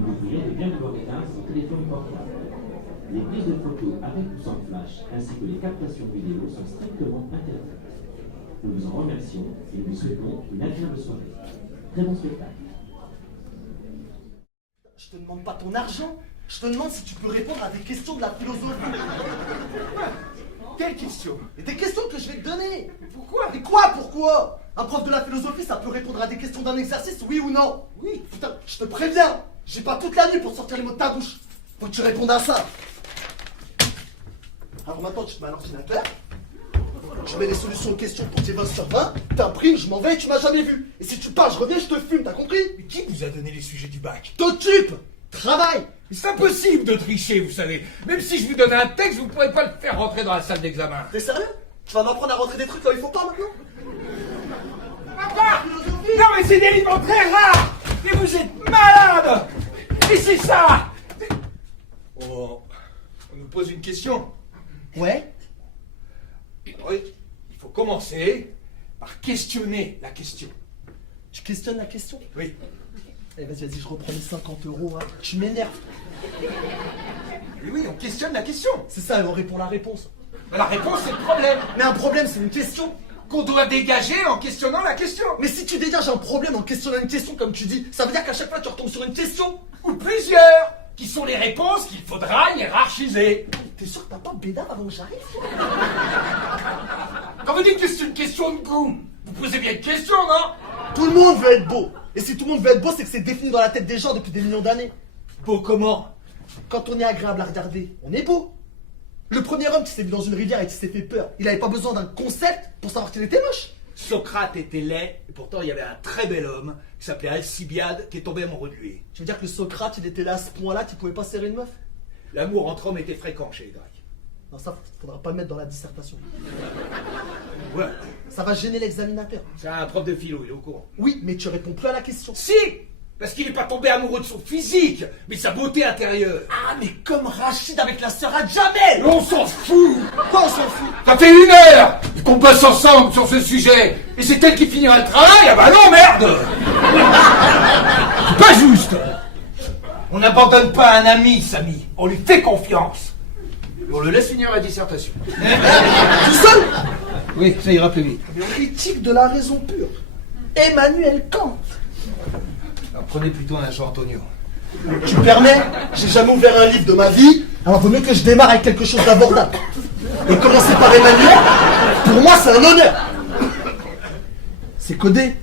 Vous priez de bien vouloir éteindre son téléphone portable. Les prises de photos avec ou sans flash, ainsi que les captations vidéo sont strictement interdites. Nous vous en remercions et nous souhaitons une agréable soirée. Très bon spectacle. Je te demande pas ton argent, je te demande si tu peux répondre à des questions de la philosophie. Quelle question? Et des questions que je vais te donner. Pourquoi? Mais quoi, pourquoi? Un prof de la philosophie, ça peut répondre à des questions d'un exercice, oui ou non? Oui. Putain, je te préviens, j'ai pas toute la nuit pour sortir les mots de ta bouche. Faut que tu répondes à ça. Alors maintenant, tu te mets à l'ordinateur, je mets les solutions aux questions pour tes 20 sur 20, t'imprimes, je m'en vais et tu m'as jamais vu. Et si tu pars, je reviens, je te fume, t'as compris? Mais qui vous a donné les sujets du bac? T'occupes, travaille. Mais c'est impossible de tricher, vous savez. Même si je vous donnais un texte, vous ne pourrez pas le faire rentrer dans la salle d'examen. T'es sérieux? Tu vas m'apprendre à rentrer des trucs là où il faut pas maintenant? Papa! Non mais c'est des livres très rares! Mais vous êtes malade! Et c'est ça! Oh, on nous pose une question. Ouais. Oui, il faut commencer par questionner la question. Tu questionnes la question? Oui. Eh vas-y, je reprends les 50 €, hein. Tu m'énerves. Mais oui, on questionne la question. C'est ça, et on répond la réponse. La réponse, c'est le problème Mais un problème, c'est une question. qu'on doit dégager en questionnant la question. Mais si tu dégages un problème en questionnant une question, comme tu dis, ça veut dire qu'à chaque fois tu retombes sur une question. Ou plusieurs, qui sont les réponses qu'il faudra hiérarchiser. T'es sûr que t'as pas bédard avant que j'arrive? Quand vous dites que c'est une question de goût, vous posez bien une question, non? Tout le monde veut être beau. Et si tout le monde veut être beau, c'est que c'est défini dans la tête des gens depuis des millions d'années. Beau comment? Quand on est agréable à regarder, on est beau. Le premier homme qui s'est vu dans une rivière et qui s'est fait peur, il avait pas besoin d'un concept pour savoir qu'il était moche. Socrate était laid, et pourtant il y avait un très bel homme qui s'appelait Alcibiade qui est tombé amoureux de lui. Tu veux dire que le Socrate, il était là à ce point-là qu'il pouvait pas serrer une meuf? L'amour entre hommes était fréquent chez les Grecs. Non, ça, faudra pas le mettre dans la dissertation. Ouais, Ça va gêner l'examinateur. c'est un prof de philo, il est au courant. Oui, mais tu réponds plus à la question. Si! Parce qu'il n'est pas tombé amoureux de son physique, mais de sa beauté intérieure. Ah, mais comme Rachid avec la sœur à Jamel! On s'en fout! Quoi, on s'en fout? Ça fait 1 heure qu'on bosse ensemble sur ce sujet, et c'est elle qui finira le travail. Ah bah non, merde! C'est pas juste! On n'abandonne pas un ami, Samy. On lui fait confiance. Et on le laisse finir la dissertation. Tout seul? Oui, ça ira plus vite. Mais on critique de la raison pure. Emmanuel Kant. Alors prenez plutôt un Jean Antonio. Tu me permets? J'ai jamais ouvert un livre de ma vie, alors vaut mieux que je démarre avec quelque chose d'abordable. Et commencer par Emmanuel, pour moi c'est un honneur. C'est codé.